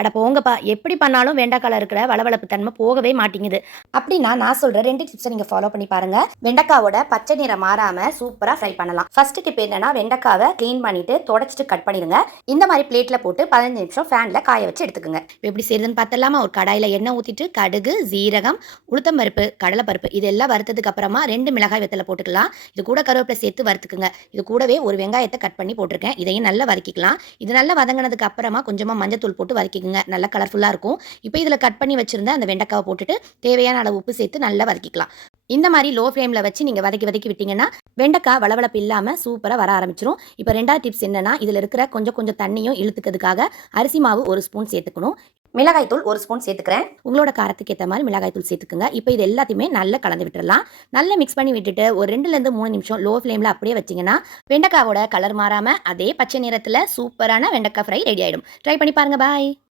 அட போங்கப்பா! எப்படி பண்ணாலும் வெண்டைக்கால இருக்கிற வளவளப்பு தன்மை போகவே மாட்டேங்குது. அப்படின்னா நான் சொல்ற 2 டிப்ஸ நீங்க ஃபாலோ பண்ணி பாருங்க. வெண்டைக்காவோட பச்சை நிறம் மாறாம சூப்பரா ஃப்ரை பண்ணலாம். ஃபர்ஸ்ட் டிப் என்னன்னா வெண்டைக்காவ கிளீன் பண்ணிட்டு தொடச்சிட்டு கட் பண்ணிடுங்க. இந்த மாதிரி பிளேட்ல போட்டு 15 நிமிஷம் ஃபேன்ல காய வச்சு எடுத்துக்கங்க. எப்படி செய்யறதுன்னு பார்த்தலாமா? ஒரு கடாயில எண்ணெய் ஊத்திட்டு கடுகு, சீரகம், உளுத்தம் பருப்பு, கடலைப்பருப்பு இதெல்லாம் வறுத்ததுக்கு அப்புறமா 2 மிளகாய் வெத்தல போட்டுக்கலாம். இது கூட கருவேப்பிலை சேர்த்து வறுத்துக்குங்க. இது கூடவே ஒரு வெங்காயத்தை கட் பண்ணி போட்டிருக்கேன். இதையும் நல்லா வதக்கிக்கலாம். இது நல்லா வதங்கினதுக்கு அப்புறமா கொஞ்சமா மஞ்சத்தூள் போட்டு வதக்கிக்கங்க. நல்லா கலர்ஃபுல்லா இருக்கும். இப்போ இதில் கட் பண்ணி வச்சிருந்த அந்த வெண்டைக்காவை போட்டுட்டு தேவையான அளவு உப்பு சேர்த்து நல்லா வதக்கிக்கலாம். இந்த மாதிரி லோ ஃப்ளேமில் வச்சு நீங்கள் வதக்கி வதக்கி விட்டீங்கன்னா வெண்டைக்காய் வளவளப்பு இல்லாமல் சூப்பராக வர ஆரம்பிச்சிடும். இப்போ 2வது டிப்ஸ் என்னன்னா இதில் இருக்கிற கொஞ்சம் கொஞ்சம் தண்ணியும் இழுத்துக்கிறதுக்காக அரிசி மாவு 1 ஸ்பூன் சேர்த்துக்கணும். மிளகாய் தூள் 1 ஸ்பூன் சேர்த்துக்கிறேன். உங்களோட காரத்துக்கு ஏற்ற மாதிரி மிளகாய் தூள் சேர்த்துக்குங்க. இப்போ இது எல்லாத்தையுமே நல்லா கலந்து விட்டுறலாம். நல்லா மிக்ஸ் பண்ணி விட்டுட்டு ஒரு 2லேருந்து 3 நிமிஷம் லோ ஃப்ளேமில் அப்படியே வச்சிங்கன்னா வெண்டைக்காவோட கலர் மாறாமல் அதே பச்சை நிறத்தில் சூப்பரான வெண்டைக்காய் ஃப்ரை ரெடி ஆகிடும். ட்ரை பண்ணி பாருங்க. பாய்.